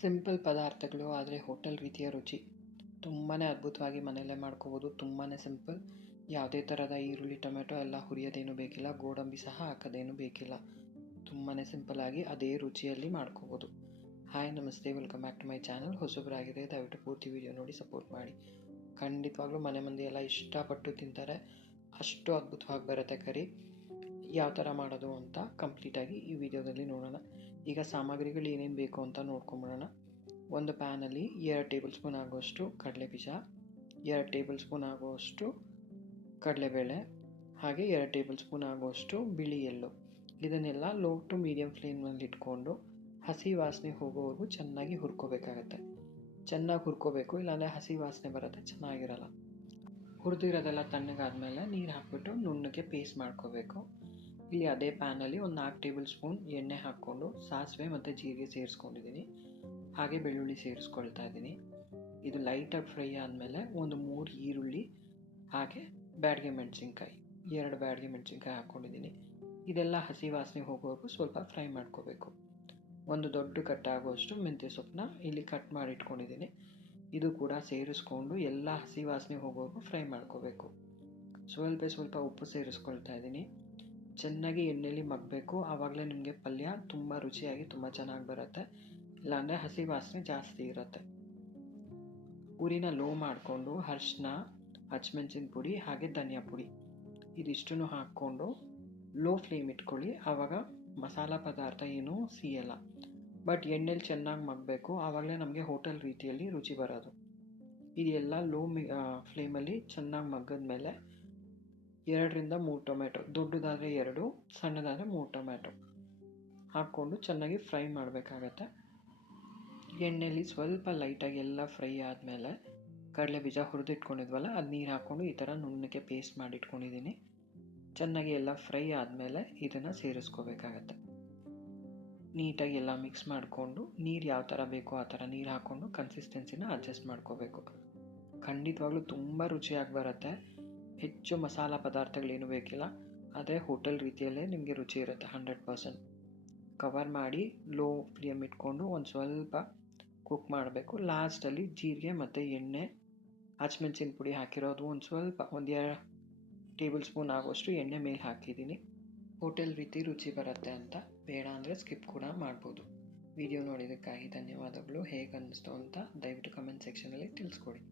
Simple ಪದಾರ್ಥಗಳು ಆದರೆ hotel ರೀತಿಯ ರುಚಿ. ತುಂಬಾ ಅದ್ಭುತವಾಗಿ ಮನೆಯಲ್ಲೇ ಮಾಡ್ಕೋಬೋದು. ತುಂಬಾ ಸಿಂಪಲ್. ಯಾವುದೇ ಥರದ ಈರುಳ್ಳಿ ಟೊಮೆಟೊ ಎಲ್ಲ ಹುರಿಯೋದೇನು ಬೇಕಿಲ್ಲ. ಗೋಡಂಬಿ ಸಹ ಹಾಕೋದೇನು ಬೇಕಿಲ್ಲ. ತುಂಬಾ ಸಿಂಪಲ್ಲಾಗಿ ಅದೇ ರುಚಿಯಲ್ಲಿ ಮಾಡ್ಕೋಬೋದು. ಹಾಯ್ ನಮಸ್ತೆ, welcome back to my channel. ಹೊಸಬರಾಗಿದೆ ದಯವಿಟ್ಟು ಪೂರ್ತಿ ವಿಡಿಯೋ ನೋಡಿ ಸಪೋರ್ಟ್ ಮಾಡಿ. ಖಂಡಿತವಾಗ್ಲೂ ಮನೆ ಮಂದಿ ಎಲ್ಲ ಇಷ್ಟಪಟ್ಟು ತಿಂತಾರೆ. ಅಷ್ಟು ಅದ್ಭುತವಾಗಿ ಬರುತ್ತೆ ಕರಿ. ಯಾವ ಥರ ಮಾಡೋದು ಅಂತ ಕಂಪ್ಲೀಟಾಗಿ ಈ ವಿಡಿಯೋದಲ್ಲಿ ನೋಡೋಣ. ಈಗ ಸಾಮಗ್ರಿಗಳು ಏನೇನು ಬೇಕು ಅಂತ ನೋಡ್ಕೊಂಬಿಡೋಣ. ಒಂದು ಪ್ಯಾನಲ್ಲಿ 2 ಟೇಬಲ್ ಸ್ಪೂನ್ ಆಗುವಷ್ಟು ಕಡಲೆ ಬೀಜ, 2 ಟೇಬಲ್ ಸ್ಪೂನ್ ಆಗುವಷ್ಟು ಕಡಲೆಬೇಳೆ, ಹಾಗೆ 2 ಟೇಬಲ್ ಸ್ಪೂನ್ ಆಗುವಷ್ಟು ಬಿಳಿ ಎಳ್ಳು. ಇದನ್ನೆಲ್ಲ ಲೋ ಟು ಮೀಡಿಯಮ್ ಫ್ಲೇಮ್ನಲ್ಲಿ ಇಟ್ಕೊಂಡು ಹಸಿ ವಾಸನೆ ಹೋಗೋವರೆಗೂ ಚೆನ್ನಾಗಿ ಹುರ್ಕೋಬೇಕಾಗತ್ತೆ. ಚೆನ್ನಾಗಿ ಹುರ್ಕೋಬೇಕು, ಇಲ್ಲಾಂದರೆ ಹಸಿ ವಾಸನೆ ಬರುತ್ತೆ, ಚೆನ್ನಾಗಿರಲ್ಲ. ಹುರಿದಿರೋದೆಲ್ಲ ತಣ್ಣಗಾದ್ಮೇಲೆ ನೀರು ಹಾಕ್ಬಿಟ್ಟು ನುಣ್ಣಗೆ ಪೇಸ್ಟ್ ಮಾಡ್ಕೋಬೇಕು. ಇಲ್ಲಿ ಅದೇ ಪ್ಯಾನಲ್ಲಿ ಒಂದು 4 ಟೇಬಲ್ ಸ್ಪೂನ್ ಎಣ್ಣೆ ಹಾಕ್ಕೊಂಡು ಸಾಸಿವೆ ಮತ್ತು ಜೀರಿಗೆ ಸೇರಿಸ್ಕೊಂಡಿದ್ದೀನಿ. ಹಾಗೆ ಬೆಳ್ಳುಳ್ಳಿ ಸೇರಿಸ್ಕೊಳ್ತಾ ಇದ್ದೀನಿ. ಇದು ಲೈಟಾಗಿ ಫ್ರೈ ಆದಮೇಲೆ ಒಂದು 3 ಈರುಳ್ಳಿ ಹಾಗೆ ಬ್ಯಾಡಗೆ ಮೆಣಸಿನ್ಕಾಯಿ, 2 ಬ್ಯಾಡಗೆ ಮೆಣಸಿನ್ಕಾಯಿ ಹಾಕ್ಕೊಂಡಿದ್ದೀನಿ. ಇದೆಲ್ಲ ಹಸಿ ವಾಸನೆ ಹೋಗೋವರೆಗೂ ಸ್ವಲ್ಪ ಫ್ರೈ ಮಾಡ್ಕೋಬೇಕು. ಒಂದು ದೊಡ್ಡ ಕಟ್ಟಾಗುವಷ್ಟು ಮೆಂತ್ಯ ಸೊಪ್ಪನ್ನ ಇಲ್ಲಿ ಕಟ್ ಮಾಡಿ ಇಟ್ಕೊಂಡಿದ್ದೀನಿ. ಇದು ಕೂಡ ಸೇರಿಸ್ಕೊಂಡು ಎಲ್ಲ ಹಸಿ ವಾಸನೆ ಹೋಗೋವರೆಗೂ ಫ್ರೈ ಮಾಡ್ಕೋಬೇಕು. ಸ್ವಲ್ಪ ಉಪ್ಪು ಸೇರಿಸ್ಕೊಳ್ತಾ ಇದ್ದೀನಿ. ಚೆನ್ನಾಗಿ ಎಣ್ಣೆಯಲ್ಲಿ ಮಗ್ಗಬೇಕು. ಆವಾಗಲೇ ನಿಮಗೆ ಪಲ್ಯ ತುಂಬ ರುಚಿಯಾಗಿ ತುಂಬ ಚೆನ್ನಾಗಿ ಬರುತ್ತೆ. ಇಲ್ಲಾಂದರೆ ಹಸಿ ವಾಸನೆ ಜಾಸ್ತಿ ಇರುತ್ತೆ. ಉರಿನ ಲೋ ಮಾಡಿಕೊಂಡು ಅರಿಶಿನ, ಹಸಿಮೆಣಸಿನ ಪುಡಿ ಹಾಗೆ ಧನಿಯಾ ಪುಡಿ ಇದಿಷ್ಟನ್ನು ಹಾಕ್ಕೊಂಡು ಲೋ ಫ್ಲೇಮ್ ಇಟ್ಕೊಳ್ಳಿ. ಆವಾಗ ಮಸಾಲ ಪದಾರ್ಥ ಏನೂ ಸಿಯಲ್ಲ. ಬಟ್ ಎಣ್ಣೆಲಿ ಚೆನ್ನಾಗಿ ಮಗ್ಗಬೇಕು. ಆವಾಗಲೇ ನಮಗೆ ಹೋಟೆಲ್ ರೀತಿಯಲ್ಲಿ ರುಚಿ ಬರೋದು. ಇದೆಲ್ಲ ಲೋ ಫ್ಲೇಮಲ್ಲಿ ಚೆನ್ನಾಗಿ ಮಗ್ಗಿದ್ಮೇಲೆ 2ರಿಂದ 3 ಟೊಮೆಟೊ, ದೊಡ್ಡದಾದರೆ 2, ಸಣ್ಣದಾದರೆ 3 ಟೊಮೆಟೊ ಹಾಕ್ಕೊಂಡು ಚೆನ್ನಾಗಿ ಫ್ರೈ ಮಾಡಬೇಕಾಗತ್ತೆ. ಎಣ್ಣೆಯಲ್ಲಿ ಸ್ವಲ್ಪ ಲೈಟಾಗಿ ಎಲ್ಲ ಫ್ರೈ ಆದಮೇಲೆ ಕಡಲೆ ಬೀಜ ಹುರಿದಿಟ್ಕೊಂಡಿದ್ವಲ್ಲ ಅದು ನೀರು ಹಾಕ್ಕೊಂಡು ಈ ಥರ ನುಣ್ಣಗೆ ಪೇಸ್ಟ್ ಮಾಡಿಟ್ಕೊಂಡಿದ್ದೀನಿ. ಚೆನ್ನಾಗಿ ಎಲ್ಲ ಫ್ರೈ ಆದಮೇಲೆ ಇದನ್ನು ಸೇರಿಸ್ಕೋಬೇಕಾಗತ್ತೆ. ನೀಟಾಗಿ ಎಲ್ಲ ಮಿಕ್ಸ್ ಮಾಡಿಕೊಂಡು ನೀರು ಯಾವ ಥರ ಬೇಕೋ ಆ ಥರ ನೀರು ಹಾಕ್ಕೊಂಡು ಕನ್ಸಿಸ್ಟೆನ್ಸಿನ ಅಡ್ಜಸ್ಟ್ ಮಾಡ್ಕೋಬೇಕು. ಖಂಡಿತವಾಗ್ಲೂ ತುಂಬ ರುಚಿಯಾಗಿ ಬರುತ್ತೆ. ಹೆಚ್ಚು ಮಸಾಲ ಪದಾರ್ಥಗಳೇನು ಬೇಕಿಲ್ಲ, ಆದರೆ ಹೋಟೆಲ್ ರೀತಿಯಲ್ಲೇ ನಿಮಗೆ ರುಚಿ ಇರುತ್ತೆ 100%. ಕವರ್ ಮಾಡಿ ಲೋ ಫ್ಲೇಮ್ ಇಟ್ಕೊಂಡು ಒಂದು ಸ್ವಲ್ಪ ಕುಕ್ ಮಾಡಬೇಕು. ಲಾಸ್ಟಲ್ಲಿ ಜೀರಿಗೆ ಮತ್ತು ಎಣ್ಣೆ, ಹಸಿಮೆಣಸಿನ ಪುಡಿ ಹಾಕಿರೋದು ಒಂದು 2 ಟೇಬಲ್ ಸ್ಪೂನ್ ಆಗುವಷ್ಟು ಎಣ್ಣೆ ಮೇಲೆ ಹಾಕಿದ್ದೀನಿ. ಹೋಟೆಲ್ ರೀತಿ ರುಚಿ ಬರುತ್ತೆ ಅಂತ. ಬೇಡ ಅಂದರೆ ಸ್ಕಿಪ್ ಕೂಡ ಮಾಡ್ಬೋದು. ವಿಡಿಯೋ ನೋಡಿದ್ದಕ್ಕಾಗಿ ಧನ್ಯವಾದಗಳು. ಹೇಗೆ ಅನ್ನಿಸ್ತು ಅಂತ ದಯವಿಟ್ಟು ಕಮೆಂಟ್ ಸೆಕ್ಷನಲ್ಲಿ ತಿಳಿಸ್ಕೊಡಿ.